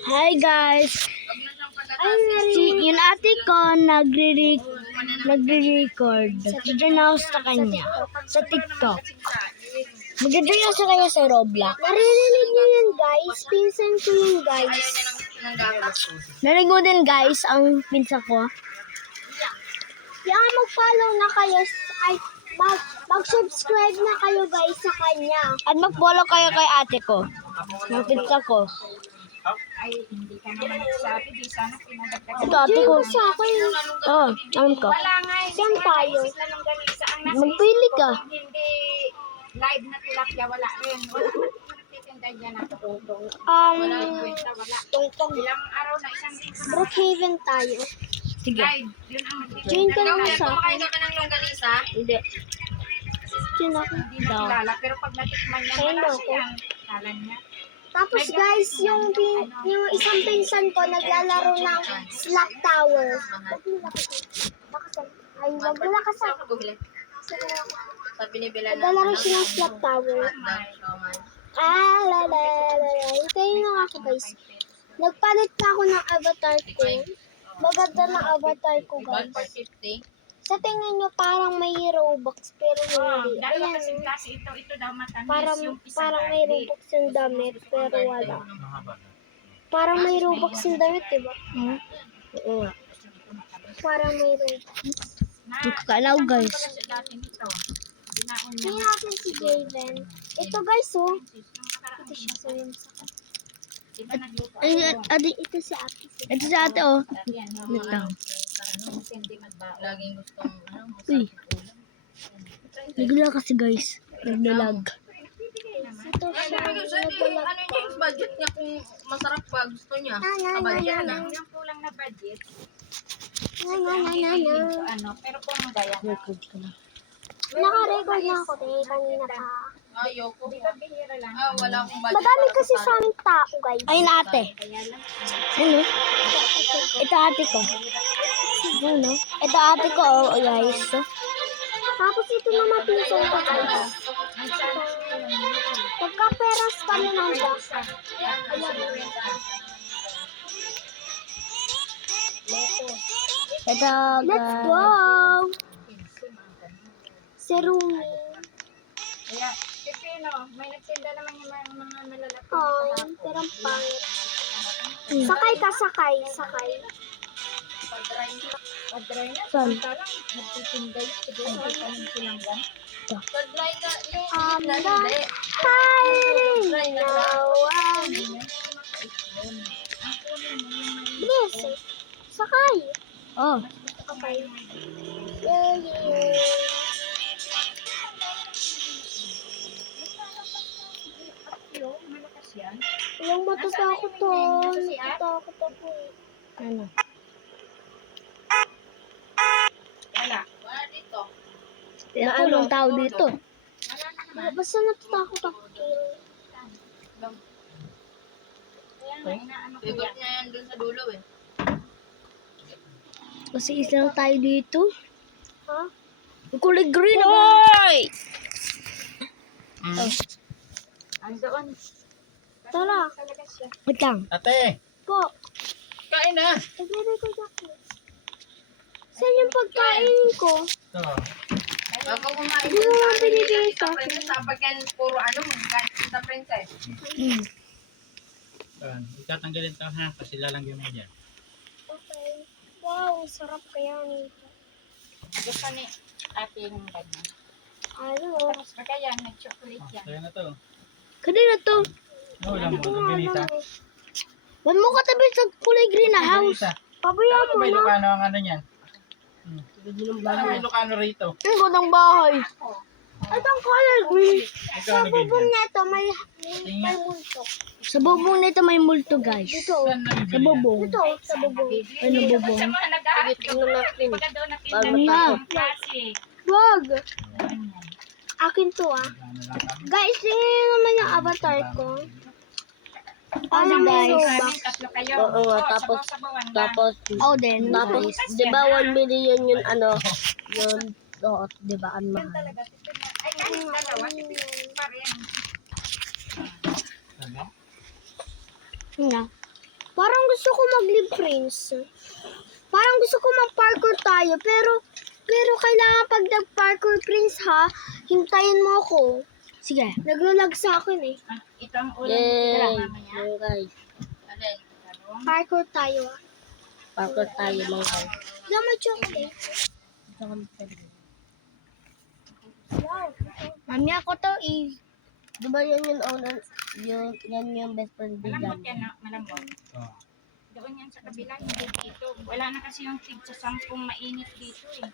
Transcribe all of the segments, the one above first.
Hi guys! Si, yung ate ko nagre nagre-record. Diyan sa kanya. Sa TikTok. Magdadaya sa kanya sa Roblox. Naririnig niyo yun, guys. Pinsan ko yun, guys. Narinig mo din guys ang pinsa ko. Kaya mag-follow na kayo. Ay, mag, mag-subscribe na kayo, guys, sa kanya. At mag-follow kayo kay ate ko. Ng pinsa ko. Ito ate Diyan ko. mo sa akin. Oo, oh, alam ko. Saan tayo? Magpili ka. Hindi live na tilapia, wala rin. Wala man nagtitinda dyan na tutulong. Um, Kwenta, wala. tungtong. Ilang araw na isang Brookhaven tayo. Sige. live. Yun ang nagtitinda. Join ka naman sa akin. Kumakain ka ng longganisa, Hindi. Diyan ako. hindi na kilala. Pero pag natikman niya, Ayun wala daw siyang kalan niya. Tapos guys, yung, pin- yung isang pinsan ko naglalaro ng Slap Tower. Huwag mo lakasan. Lakasan. Ay, huwag mo lakasan. Naglalaro siya ng Slap Tower. Ah, la la la la. Hintayin nga ako guys. Nagpalit na ako ng avatar ko. Maganda na avatar ko guys. 50. Sa tingin nyo parang may Robux pero Oh, hindi. dalawa Ayan. kasing klase ito. Ito daw matamis. Parang, yung isa parang may. Robux yung damit pero wala. Parang may Robux yung damit, diba? Hmm? Oo nga. Parang may Robux. Hindi ko kalaw guys. Tingnan natin si Javen. Ito guys, oh. Ito siya sa yung Diba nagluto? Ay, ate, Ito si ate. ito sa ate oh. No? Wait lang. Hindi magbaon. Laging gustong, ano, Uy. Nagula kasi guys. Naglalag. Ito siya. Ano niya yung budget niya kung masarap ba gusto niya? Na, na, na, Kabadyan na. Yung kulang na budget, Na, na, na, na, na. ano, pero kung madaya na. Record ko na. Naka-record na ako, eh. Kanina pa. Ayoko. Ah, wala akong budget. Madami kasi sa aming tao, guys. Ayun ate. Ano? Ito ate ko. Ano? Ito ate ko oh guys. Tapos ito naman pinsan ko, guys. Pagka-peras kami ng gas. Ito Let's guys. go! Si Rumi. kaya, Pipino, may nagtinda naman yung mga, mga malalaki. Ay, pero ang pangit. Sakay ka, sakay, sakay. Pag-dry na, Saan? punta lang, nagtitinda yun. Siguro, hindi pa nang sinanggan. Pag-dry na yung Um, na hindi. hiding now. Um, bilis. Sakay. Oh. Okay. Yeah, yeah. Malakas yan. Yung matatakot to. Matatakot ako eh. Ano? Wala. Wala dito. Ito anong tao dito? Basta natatakot ako. Bigot yan. niya yan dun sa dulo eh. Kasi isa lang tayo dito. Ha? Ang kulay green. Oy! Andoon. Tara. Talaga siya. Wait lang. Ate, Po. kain na. Nagre-record ako. Saan yung pagkain ko? Ito. Huwag ka kumain sa ano nila, sa akin. princess. Kapag yan, puro ano, kahit sa princess. Hmm. Yan, Itatanggalin to ha, kasi lalagyan mo dyan. Okay. Wow, sarap kaya nito. Gusto ni ate yung ganyan. Ano? Tapos pa kaya, nag-chocolate yan. Kaya na to. Kanina to. No, wala mo. Ito Ganita. Ba't mo katabi sa kulay green na house? Pabayaan Ano mo na. Ilocano ang ano niyan? Ano may Ilocano rito? Ang gandang bahay. Itong color green. Ikaw Sa ano bubong ganyan? nito may may multo. Sa bubong nito may multo guys. Dito. Saan nabibili Sa yan? bubong. Ito, sa bubong. Ano bubong? Sa mga nag-aakit ka pala, di ba ka daw natinda ng nga? klase? Wag. Akin to ah. Guys, tingnan naman yung avatar ko. Ano guys? Kami, tatlo kayo. Oo Oh, tapos- sabaw-sabawan ba? Tapos, Oh, then. tapos, guys. di ba 1 million yun ano, yun, oo, di ba, ang Yan mahal. talaga. Ito na. Ay, kahit dalawa, ito pa rin. Ano? Nga. Parang gusto ko mag-live prince. Parang gusto ko mag-parkour tayo, pero pero kailangan pag nag-parkour prince ha, hintayin mo ako. Sige. Naglalag sa akin eh. Ito ang ulam Yay! nila mamaya. Mga guys. Alin? Parkour tayo ah. Pakot tayo mga guys. Diyan may chocolate. Mami ako to i... Di ba yun yung owner, yun, yan yung best friend ni Malambot yan, ah, malambot. Oh. Doon yan sa kabila, hindi dito. Wala na kasi yung tig sa sampung mainit dito eh.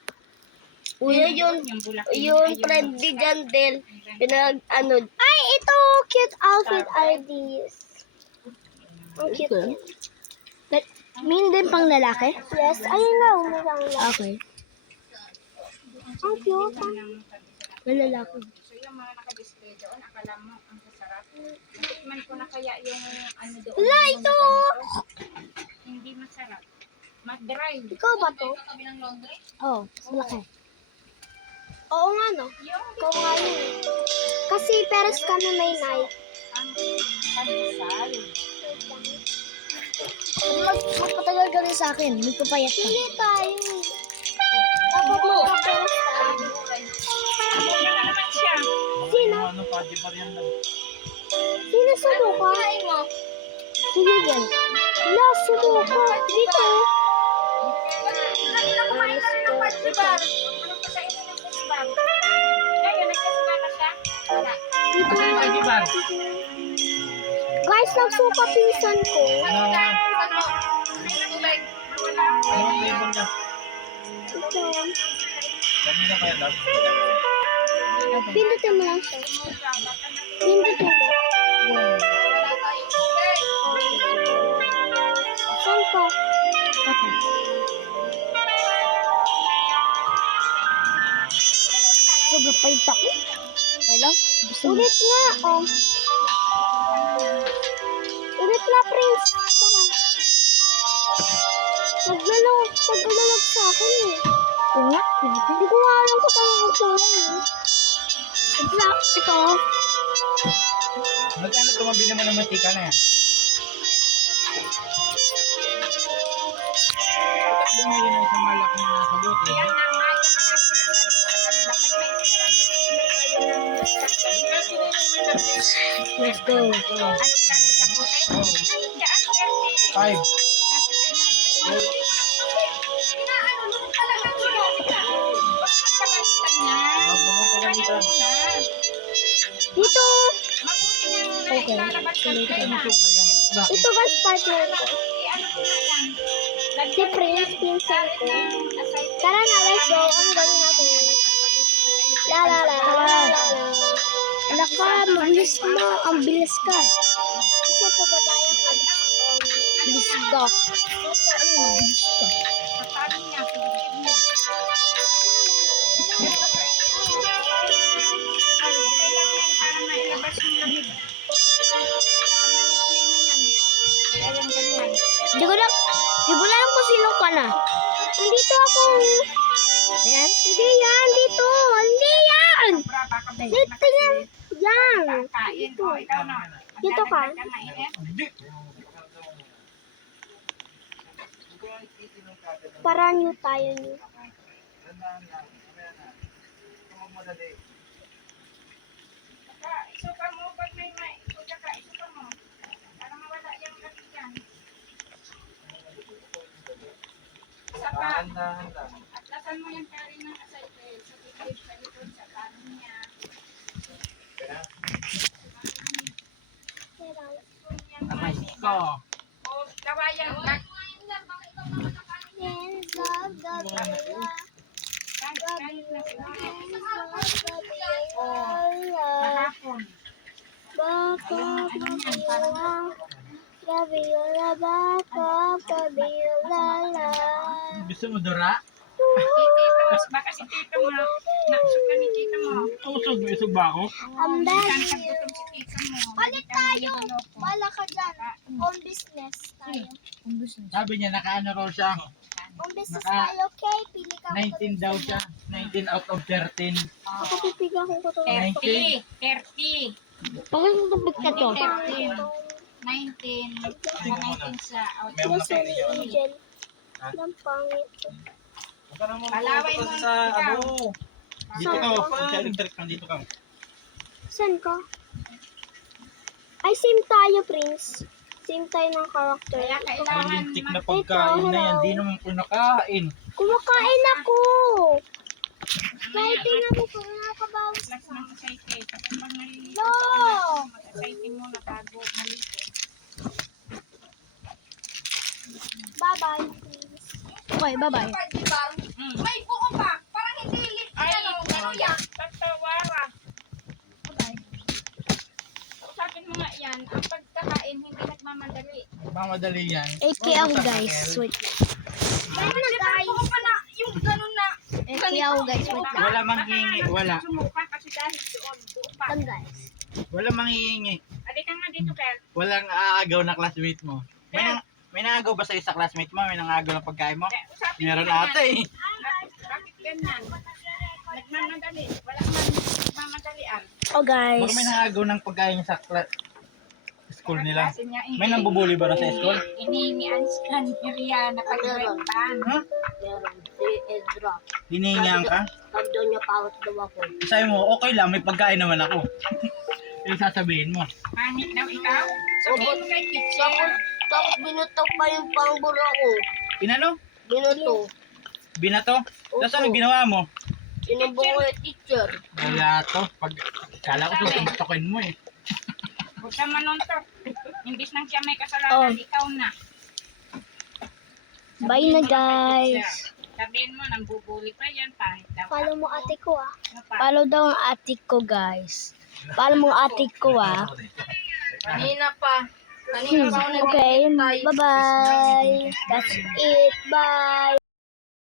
Kuya, yun, Yung bulak. yung friend ni Jandel, pinag, ano, Ay, ito! Cute outfit ideas. Ang cute. Min din pang lalaki? Yes, ayun nga, umurang lang. Okay. Ang cute. ah. Lalaki. So yung mga nakadisplay doon, akala mo ang sasarap. Natikman ko na kaya yung ano doon. Wala, ito! Hindi masarap. Mag-dry. Ikaw ba to? Ng laundry? Oh, malaki. Oo nga no. Yung Ikaw nga yun. Kasi peres kami may night. ang pandesal. Mag, magpatagal ka rin sa akin. Magpapayat ka. Hindi tayo. Dapat magkaperes tayo. Ano? Sino? Ano pa, di pa rin lang. Sino sa duka? Sige, yan. Wala, sa duka. Dito. Kanina kumain ka rin ng patsibar. Kasi yung di ba? Guys, nagsuka pinsan ko. Ano, Ano? Tubig. Ano ang flavor niya? Ito. Kanina kaya lang. Pindutin mo lang siya. Pindutin mo. Saan ka? Sobrang payat ako. Okay lang? Ulit nga, oh. Ulit na, Prince. Tara. Naglalag, naglalag sa akin eh. Oo nga. Hindi ko nga alam kung paano maglalag eh. Bigla, ito. Magkano tumabili mo ng mantika na yan? Bumili ng isang malaki na nasa bote? Let's go. Ano sa buhay? Five. Dito. Okay. Ito guys, partner ko. Si Prince, pinsan ko. Tara na, let's go. Ano gawin natin? La la la la la la. Anak ka, mabilis mo. Ang bilis ka. Isa pa ba tayo pag Bilis ka. Mabilis ka? Di ko lang, di ko lang kung sino ka na. Nandito ako. Ayan. Hindi yan, dito. Hindi yan. Dito yan. Yan. Dito ka. Para new tayo new. Isuka mo, pag may may, isuka ka, isuka mo. Para mawala yung latigan. Isa pa, atlasan mo yung kari ng asayte. Sa tikid, sa likod, sa niya. Aray ko. Kawayan. Love, Kahapon. Bakap, mabila. Gabiola, bakap, gabiola, la. Gusto mo dura? Baka si Tito mo, naksuka ni Tito mo. Usog, usog ba ako? Ang best. ka? Ulit tayo. Wala ka dyan. Home business tayo. Sabi niya, nakaano raw siya. Home business Naka- tayo, okay? Pili ka. 19 daw siya. 19 out of 13. Ako pipiga ko ko to. 30. 30. Bakit mo ka to? 13. 19. Mga 19 sa out. Mga Gusto ni Angel. Ang pangit. Huwag ka na mo Palaway mo, sa ano. Dito ka, pag sa electric ka, dito ka. Saan ka? Ay, same tayo, Prince. Same tayo ng character. Kaya kailangan Lintik na pagkain na yan, di naman ko nakain. Kumakain ako! Kahit tingnan mo kung nakakabawas Relax ng asayte. Kasi pag naliligo No! ka, mag-asayte muna bago maligo. Bye-bye, Prince. Okay, bye-bye. Mm. May buko pa. Parang hindi lit. Ay, Ano, ano yan? Tatawara. Sabi mo nga yan, ang pagkakain hindi nagmamadali. Mamadali yan. 8K ako guys. Wait. Bye na, guys. Buko pa na. Yung ganun na. 8K ako guys. Wait. Wala manghihingi, wala. Sumuka kasi dahil doon, buo pa. Guys. Wala manghihingi. Adi ka nga dito, Kel. Walang aagaw na classmate mo. May, nang, may nangagaw ba sa classmate mo? May nangagaw na pagkain mo? Meron ata eh. Bakit bakit ganyan? Nagmamadali. Wala man nagmamadalian. Oh guys. Baka may nangagaw ng pagkain sa cla- school nila. May nambubuli ba na sa school? Iniingian sila ni Maria na pagrentan. Ha? Meron. Si Ezra. Hinihingihan ka? Daw niya pawat daw ako. Sabi mo, okay lang, may pagkain naman ako. Yung sasabihin mo. Pangit daw ikaw. Sabihin kay teacher. Tapos, binuto pa yung pangburo ko. Inano? Binuto. Binato? Tapos ano ginawa mo? Sinumbong ko yung teacher. Wala to. Pag, kala ko tutukin mo eh. Huwag ka manuntok. Imbis nang siya may kasalanan, Oh. ikaw na. Bye na guys. Sabihin mo, nambubuli pa yan. Pangit daw. Follow mo ate ko, ah. Ano pa? Follow daw ang atik ko guys. Follow mo ang atik ko ah. Kanina pa. Kanina pa ako Okay, bye-bye. That's it. Bye.